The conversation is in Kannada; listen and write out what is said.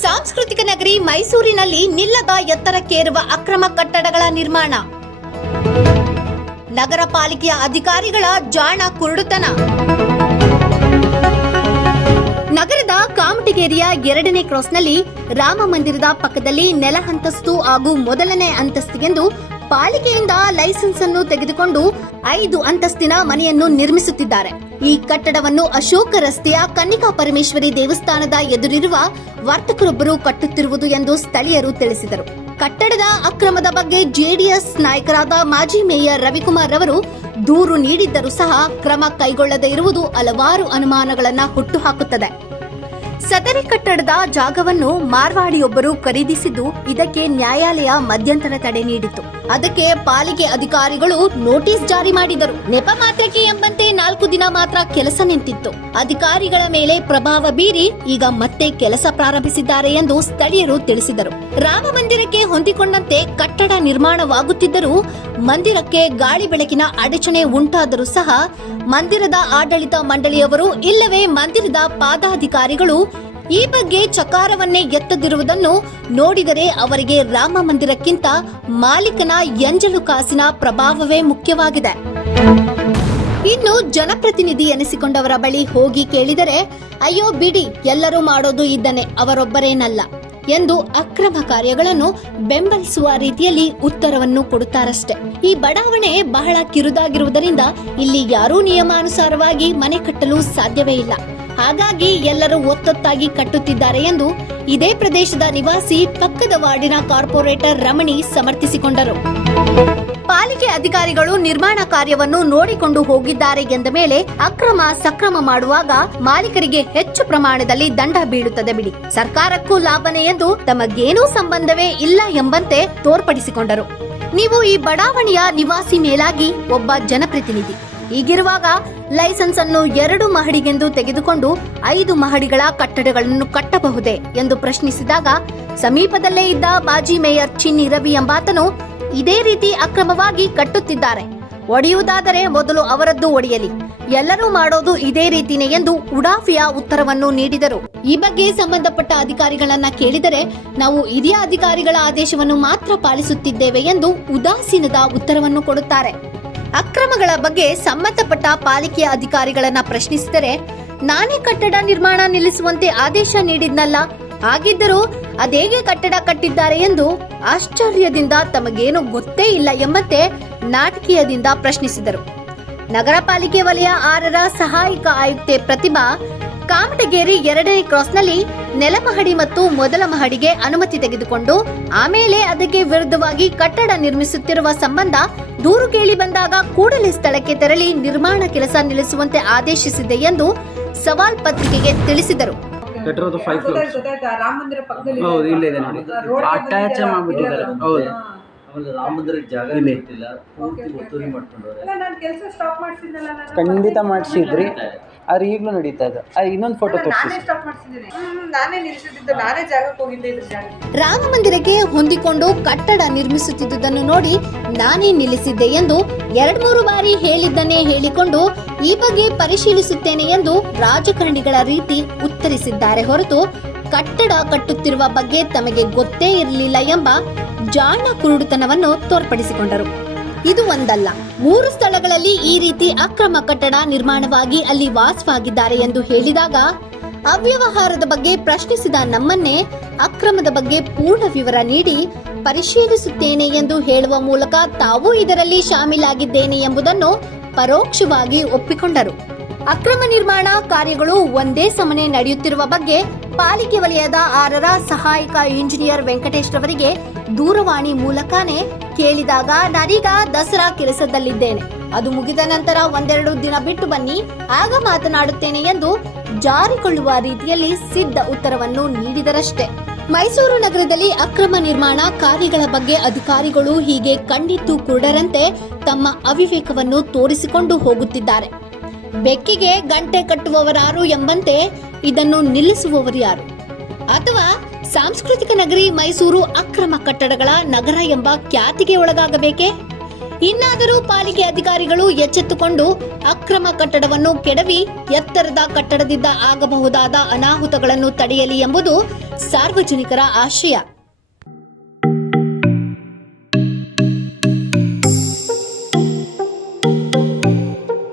ಸಾಂಸ್ಕೃತಿಕ ನಗರಿ ಮೈಸೂರಿನಲ್ಲಿ ನಿಲ್ಲದ ಎತ್ತರಕ್ಕೇರುವ ಅಕ್ರಮ ಕಟ್ಟಡಗಳ ನಿರ್ಮಾಣ. ನಗರ ಪಾಲಿಕೆಯ ಅಧಿಕಾರಿಗಳ ಜಾಣ ಕುರುಡುತನ. ನಗರದ ಕಾಮಟಗೇರಿಯ 2ನೇ ಕ್ರಾಸ್ನಲ್ಲಿ ರಾಮ ಮಂದಿರದ ಪಕ್ಕದಲ್ಲಿ ನೆಲ ಅಂತಸ್ತು ಹಾಗೂ ಮೊದಲನೇ ಅಂತಸ್ತಿಗೆಂದು ಪಾಲಿಕೆಯಿಂದ ಲೈಸೆನ್ಸ್ ಅನ್ನು ತೆಗೆದುಕೊಂಡು 5 ಅಂತಸ್ತಿನ ಮನೆಯನ್ನು ನಿರ್ಮಿಸುತ್ತಿದ್ದಾರೆ. ಈ ಕಟ್ಟಡವನ್ನು ಅಶೋಕ ರಸ್ತೆಯ ಕನ್ನಿಕಾ ಪರಮೇಶ್ವರಿ ದೇವಸ್ಥಾನದ ಎದುರಿರುವ ವರ್ತಕರೊಬ್ಬರು ಕಟ್ಟುತ್ತಿರುವುದು ಎಂದು ಸ್ಥಳೀಯರು ತಿಳಿಸಿದರು. ಕಟ್ಟಡದ ಅಕ್ರಮದ ಬಗ್ಗೆ ಜೆಡಿಎಸ್ ನಾಯಕರಾದ ಮಾಜಿ ಮೇಯರ್ ರವಿಕುಮಾರ್ ಅವರು ದೂರು ನೀಡಿದ್ದರೂ ಸಹ ಕ್ರಮ ಕೈಗೊಳ್ಳದೇ ಇರುವುದು ಹಲವಾರು ಅನುಮಾನಗಳನ್ನು ಹುಟ್ಟುಹಾಕುತ್ತದೆ. ಸದರಿ ಕಟ್ಟಡದ ಜಾಗವನ್ನು ಮಾರ್ವಾಡಿಯೊಬ್ಬರು ಖರೀದಿಸಿದ್ದು, ಇದಕ್ಕೆ ನ್ಯಾಯಾಲಯ ಮಧ್ಯಂತರ ತಡೆ ನೀಡಿತು. ಅದಕ್ಕೆ ಪಾಲಿಕೆ ಅಧಿಕಾರಿಗಳು ನೋಟಿಸ್ ಜಾರಿ ಮಾಡಿದರು. ನೆಪ ಮಾತ್ರಕ್ಕೆ ಎಂಬಂತೆ 4 ದಿನ ಮಾತ್ರ ಕೆಲಸ ನಿಂತಿತ್ತು. ಅಧಿಕಾರಿಗಳ ಮೇಲೆ ಪ್ರಭಾವ ಬೀರಿ ಈಗ ಮತ್ತೆ ಕೆಲಸ ಪ್ರಾರಂಭಿಸಿದ್ದಾರೆ ಎಂದು ಸ್ಥಳೀಯರು ತಿಳಿಸಿದರು. ರಾಮ ಮಂದಿರಕ್ಕೆ ಹೊಂದಿಕೊಂಡಂತೆ ಕಟ್ಟಡ ನಿರ್ಮಾಣವಾಗುತ್ತಿದ್ದರೂ ಮಂದಿರಕ್ಕೆ ಗಾಳಿ ಬೆಳಕಿನ ಅಡಚಣೆ ಉಂಟಾದರೂ ಸಹ ಮಂದಿರದ ಆಡಳಿತ ಮಂಡಳಿಯವರು ಇಲ್ಲವೇ ಮಂದಿರದ ಪಾದಾಧಿಕಾರಿಗಳು ಈ ಬಗ್ಗೆ ಚಕಾರವನ್ನೇ ಎತ್ತದಿರುವುದನ್ನು ನೋಡಿದರೆ ಅವರಿಗೆ ರಾಮ ಮಂದಿರಕ್ಕಿಂತ ಮಾಲೀಕನ ಎಂಜಲು ಕಾಸಿನ ಪ್ರಭಾವವೇ ಮುಖ್ಯವಾಗಿದೆ. ಇನ್ನು ಜನಪ್ರತಿನಿಧಿ ಎನಿಸಿಕೊಂಡವರ ಬಳಿ ಹೋಗಿ ಕೇಳಿದರೆ, ಅಯ್ಯೋ ಬಿಡಿ, ಎಲ್ಲರೂ ಮಾಡೋದು ಇದ್ದನೆ, ಅವರೊಬ್ಬರೇನಲ್ಲ ಎಂದು ಅಕ್ರಮ ಕಾರ್ಯಗಳನ್ನು ಬೆಂಬಲಿಸುವ ರೀತಿಯಲ್ಲಿ ಉತ್ತರವನ್ನು ಕೊಡುತ್ತಾರಷ್ಟೇ. ಈ ಬಡಾವಣೆ ಬಹಳ ಕಿರುದಾಗಿರುವುದರಿಂದ ಇಲ್ಲಿ ಯಾರೂ ನಿಯಮಾನುಸಾರವಾಗಿ ಮನೆ ಕಟ್ಟಲು ಸಾಧ್ಯವೇ ಇಲ್ಲ. ಹಾಗಾಗಿ ಎಲ್ಲರೂ ಒತ್ತೊತ್ತಾಗಿ ಕಟ್ಟುತ್ತಿದ್ದಾರೆ ಎಂದು ಇದೇ ಪ್ರದೇಶದ ನಿವಾಸಿ ಪಕ್ಕದ ವಾರ್ಡಿನ ಕಾರ್ಪೊರೇಟರ್ ರಮಣಿ ಸಮರ್ಥಿಸಿಕೊಂಡರು. ಪಾಲಿಕೆ ಅಧಿಕಾರಿಗಳು ನಿರ್ಮಾಣ ಕಾರ್ಯವನ್ನು ನೋಡಿಕೊಂಡು ಹೋಗಿದ್ದಾರೆ ಎಂದ ಮೇಲೆ ಅಕ್ರಮ ಸಕ್ರಮ ಮಾಡುವಾಗ ಮಾಲೀಕರಿಗೆ ಹೆಚ್ಚು ಪ್ರಮಾಣದಲ್ಲಿ ದಂಡ ಬೀಳುತ್ತದೆ ಬಿಡಿ, ಸರ್ಕಾರಕ್ಕೂ ಲಾಭನೇ ಎಂದು ತಮಗೇನೂ ಸಂಬಂಧವೇ ಇಲ್ಲ ಎಂಬಂತೆ ತೋರ್ಪಡಿಸಿಕೊಂಡರು. ನೀವು ಈ ಬಡಾವಣೆಯ ನಿವಾಸಿ ಮೇಲಾಗಿ ಒಬ್ಬ ಜನಪ್ರತಿನಿಧಿ. ಹೀಗಿರುವಾಗ ಲೈಸೆನ್ಸ್ ಅನ್ನು 2 ಮಹಡಿಗೆಂದು ತೆಗೆದುಕೊಂಡು 5 ಮಹಡಿಗಳ ಕಟ್ಟಡಗಳನ್ನು ಕಟ್ಟಬಹುದೇ ಎಂದು ಪ್ರಶ್ನಿಸಿದಾಗ, ಸಮೀಪದಲ್ಲೇ ಇದ್ದ ಮಾಜಿ ಮೇಯರ್ ಚಿನ್ನಿ ರವಿ ಎಂಬಾತನು ಇದೇ ರೀತಿ ಅಕ್ರಮವಾಗಿ ಕಟ್ಟುತ್ತಿದ್ದಾರೆ, ಒಡೆಯುವುದಾದರೆ ಮೊದಲು ಅವರದ್ದು ಒಡೆಯಲಿ, ಎಲ್ಲರೂ ಮಾಡೋದು ಇದೇ ರೀತಿನೇ ಎಂದು ಉಡಾಫಿಯ ಉತ್ತರವನ್ನು ನೀಡಿದರು. ಈ ಬಗ್ಗೆ ಸಂಬಂಧಪಟ್ಟ ಅಧಿಕಾರಿಗಳನ್ನ ಕೇಳಿದರೆ, ನಾವು ಹಿರಿಯ ಅಧಿಕಾರಿಗಳ ಆದೇಶವನ್ನು ಮಾತ್ರ ಪಾಲಿಸುತ್ತಿದ್ದೇವೆ ಎಂದು ಉದಾಸೀನದ ಉತ್ತರವನ್ನು ಕೊಡುತ್ತಾರೆ. ಅಕ್ರಮಗಳ ಬಗ್ಗೆ ಸಂಬಂಧಪಟ್ಟ ಪಾಲಿಕೆಯ ಅಧಿಕಾರಿಗಳನ್ನ ಪ್ರಶ್ನಿಸಿದರೆ, ನಾನೇ ಕಟ್ಟಡ ನಿರ್ಮಾಣ ನಿಲ್ಲಿಸುವಂತೆ ಆದೇಶ ನೀಡಿದ್ನಲ್ಲ, ಹಾಗಿದ್ದರೂ ಅದೇಗೆ ಕಟ್ಟಡ ಕಟ್ಟಿದ್ದಾರೆ ಎಂದು ಆಶ್ಚರ್ಯದಿಂದ ತಮಗೇನು ಗೊತ್ತೇ ಇಲ್ಲ ಎಂಬಂತೆ ನಾಟಕೀಯದಿಂದ ಪ್ರಶ್ನಿಸಿದರು. ನಗರ ಪಾಲಿಕೆ ವಲಯ 6ರ ಸಹಾಯಕ ಆಯುಕ್ತೆ ಪ್ರತಿಭಾ, ಕಾಮಟಗೇರಿ 2ನೇ ಕ್ರಾಸ್ನಲ್ಲಿ ನೆಲ ಮಹಡಿ ಮತ್ತು ಮೊದಲ ಮಹಡಿಗೆ ಅನುಮತಿ ತೆಗೆದುಕೊಂಡು ಆಮೇಲೆ ಅದಕ್ಕೆ ವಿರುದ್ಧವಾಗಿ ಕಟ್ಟಡ ನಿರ್ಮಿಸುತ್ತಿರುವ ಸಂಬಂಧ ದೂರು ಕೇಳಿ ಬಂದಾಗ ಕೂಡಲೇ ಸ್ಥಳಕ್ಕೆ ತೆರಳಿ ನಿರ್ಮಾಣ ಕೆಲಸ ನಿಲ್ಲಿಸುವಂತೆ ಆದೇಶಿಸಿದೆ ಎಂದು ಸವಾಲ್ ಪತ್ರಿಕೆಗೆ ತಿಳಿಸಿದರು. ಕಟ್ಟಿರೋದು 5 ಫ್ಲೋರ್ಸ್. ರಾಮ ಮಂದಿರ ಪಕ್ಕದಲ್ಲಿ ಹೌದು, ಇಲ್ಲೇ ಇದೆ ನೋಡಿ, ಅಟ್ಯಾಚ್ ಮಾಡ್ಬಿಟ್ಟಿದ್ದಾರೆ. ಹೌದು, ಆಮೇಲೆ ರಾಮ ಮಂದಿರಕ್ಕೆ ಜಾಗ ಇರ್ತಿಲ್ಲ, ಪೂರ್ತಿ ಒತ್ತುವರಿ ಮಾಡ್ಕೊಂಡವ್ರೆ. ನಾನು ಕೆಲಸ ಸ್ಟಾಪ್ ಮಾಡಿಸಿದ್ನಲ್ಲ, ನಾನು ಖಂಡಿತ ಮಾಡಿಸಿದ್ರಿ, ಆದ್ರೆ ಈಗಲೂ ನಡೀತಾ ಇದೆ. ಇನ್ನೊಂದು ಫೋಟೋ ನಾನೇ ತೋರಿಸಿ. ಸ್ಟಾಪ್ ಮಾಡಿಸಿದ್ದೀನಿ, ನಾನೇ ನಿಲ್ಲಿಸಿದ್ದು, ನಾನೇ ಜಾಗಕ್ಕೆ ಹೋಗಿದ್ದೆ ಇದ್ರ ಜಾಗ. ರಾಮ ಮಂದಿರಕ್ಕೆ ಹೊಂದಿಕೊಂಡು ಕಟ್ಟಡ ನಿರ್ಮಿಸುತ್ತಿದ್ದುದನ್ನು ನೋಡಿ ನಾನೇ ನಿಲ್ಲಿಸಿದ್ದೆ ಎಂದು 2-3 ಬಾರಿ ಹೇಳಿದ್ದನ್ನೇ ಹೇಳಿಕೊಂಡು ಈ ಬಗ್ಗೆ ಪರಿಶೀಲಿಸುತ್ತೇನೆ ಎಂದು ರಾಜಕಾರಣಿಗಳ ರೀತಿ ಉತ್ತರಿಸಿದ್ದಾರೆ ಹೊರತು ಕಟ್ಟಡ ಕಟ್ಟುತ್ತಿರುವ ಬಗ್ಗೆ ತಮಗೆ ಗೊತ್ತೇ ಇರಲಿಲ್ಲ ಎಂಬ ಜಾಣ ಕುರುಡುತನವನ್ನು ತೋರ್ಪಡಿಸಿಕೊಂಡರು. ಇದು ಒಂದಲ್ಲ, 3 ಸ್ಥಳಗಳಲ್ಲಿ ಈ ರೀತಿ ಅಕ್ರಮ ಕಟ್ಟಡ ನಿರ್ಮಾಣವಾಗಿ ಅಲ್ಲಿ ವಾಸವಾಗಿದ್ದಾರೆ ಎಂದು ಹೇಳಿದಾಗ ಅವ್ಯವಹಾರದ ಬಗ್ಗೆ ಪ್ರಶ್ನಿಸಿದ ನಮ್ಮನ್ನೇ ಅಕ್ರಮದ ಬಗ್ಗೆ ಪೂರ್ಣ ವಿವರ ನೀಡಿ ಪರಿಶೀಲಿಸುತ್ತೇನೆ ಎಂದು ಹೇಳುವ ಮೂಲಕ ತಾವು ಇದರಲ್ಲಿ ಶಾಮೀಲಾಗಿದ್ದೇನೆ ಎಂಬುದನ್ನು ಪರೋಕ್ಷವಾಗಿ ಒಪ್ಪಿಕೊಂಡರು. ಅಕ್ರಮ ನಿರ್ಮಾಣ ಕಾರ್ಯಗಳು ಒಂದೇ ಸಮನೆ ನಡೆಯುತ್ತಿರುವ ಬಗ್ಗೆ ಪಾಲಿಕೆ ವಲಯದ 6ರ ಸಹಾಯಕ ಇಂಜಿನಿಯರ್ ವೆಂಕಟೇಶ್ ರವರಿಗೆ ದೂರವಾಣಿ ಮೂಲಕನೇ ಕೇಳಿದಾಗ, ನಾನೀಗ ದಸರಾ ಕೆಲಸದಲ್ಲಿದ್ದೇನೆ, ಅದು ಮುಗಿದ ನಂತರ 1-2 ದಿನ ಬಿಟ್ಟು ಬನ್ನಿ, ಆಗ ಮಾತನಾಡುತ್ತೇನೆ ಎಂದು ಜಾರಿಕೊಳ್ಳುವ ರೀತಿಯಲ್ಲಿ ಸಿದ್ಧ ಉತ್ತರವನ್ನು ನೀಡಿದರಷ್ಟೇ. ಮೈಸೂರು ನಗರದಲ್ಲಿ ಅಕ್ರಮ ನಿರ್ಮಾಣ ಕಾರ್ಯಗಳ ಬಗ್ಗೆ ಅಧಿಕಾರಿಗಳು ಹೀಗೆ ಕಣ್ಣಿದ್ದು ಕುರುಡರಂತೆ ತಮ್ಮ ಅವಿವೇಕವನ್ನು ತೋರಿಸಿಕೊಂಡು ಹೋಗುತ್ತಿದ್ದಾರೆ. ಬೆಕ್ಕಿಗೆ ಗಂಟೆ ಕಟ್ಟುವವರಾರು ಎಂಬಂತೆ ಇದನ್ನು ನಿಲ್ಲಿಸುವವರು ಯಾರು? ಅಥವಾ ಸಾಂಸ್ಕೃತಿಕ ನಗರಿ ಮೈಸೂರು ಅಕ್ರಮ ಕಟ್ಟಡಗಳ ನಗರ ಎಂಬ ಖ್ಯಾತಿಗೆ ಒಳಗಾಗಬೇಕೇ? ಇನ್ನಾದರೂ ಪಾಲಿಕೆ ಅಧಿಕಾರಿಗಳು ಎಚ್ಚೆತ್ತುಕೊಂಡು ಅಕ್ರಮ ಕಟ್ಟಡವನ್ನು ಕೆಡವಿ ಎತ್ತರದ ಕಟ್ಟಡದಿಂದ ಆಗಬಹುದಾದ ಅನಾಹುತಗಳನ್ನು ತಡೆಯಲಿ ಎಂಬುದು ಸಾರ್ವಜನಿಕರ ಆಶಯ.